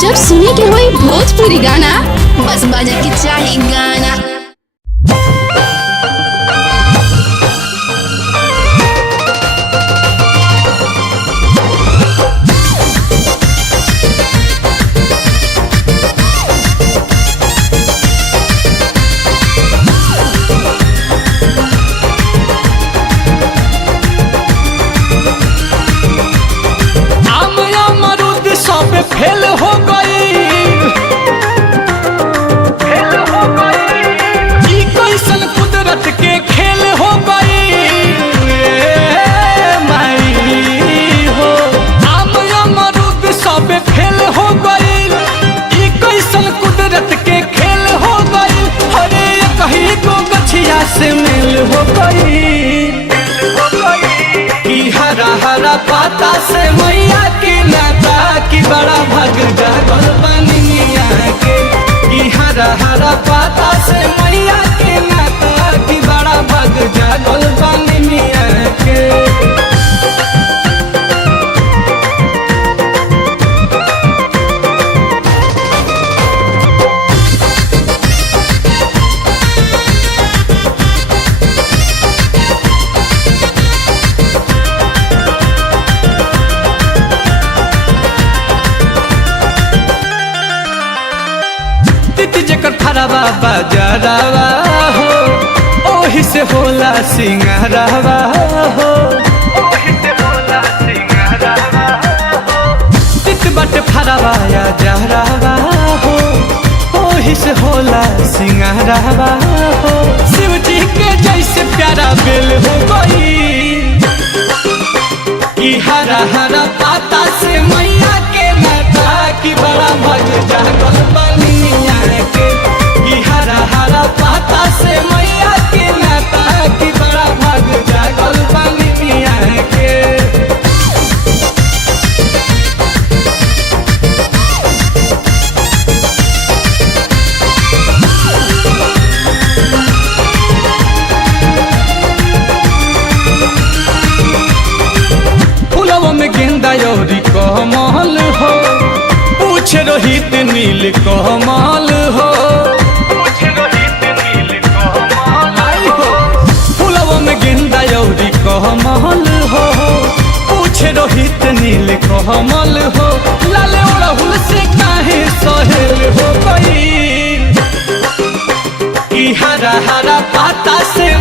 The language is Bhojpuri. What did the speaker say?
जब सुने के होई भोजपुरी गाना, बस बजे के चाही गाना। फेल हो गई ई कैसन कुदरत के खेल हो गई माई हो। आम अमरूद सब फेल हो गई ई कैसन कुदरत के खेल हो गई। अरे कहीं को गछिया से मेल हो गई कि हरा हरा पाता से मैया की नाता की बड़ा भग जागल बनिया के। कि हरा हरा पाता से मैया की नाता की बड़ा भग जागल बनिया के। जेकर फरवा बजरवा हो ओही से होला सिंगारवा हो। तित बट फरवा या जहरवा हो ओही से होला सिंगारवा हो। शिव जी के जैसे प्यारा बेल हो गई कि हरा हरा पाता से मैया के नाता की बड़ा भग जागल बनिया के। कि हरा हरा पाता से मैया के नाता की बड़ा भग जागल बनिया के। फूलों में गेंदा योरी कमल हो पूछ रोहित नील कमल हो। फूलों में गेंदा योरी कमल हो पूछ रोहित नील कमल हो। लाल ओढ़हुल से काहे सहेल हो गई कि हरा हरा पाता से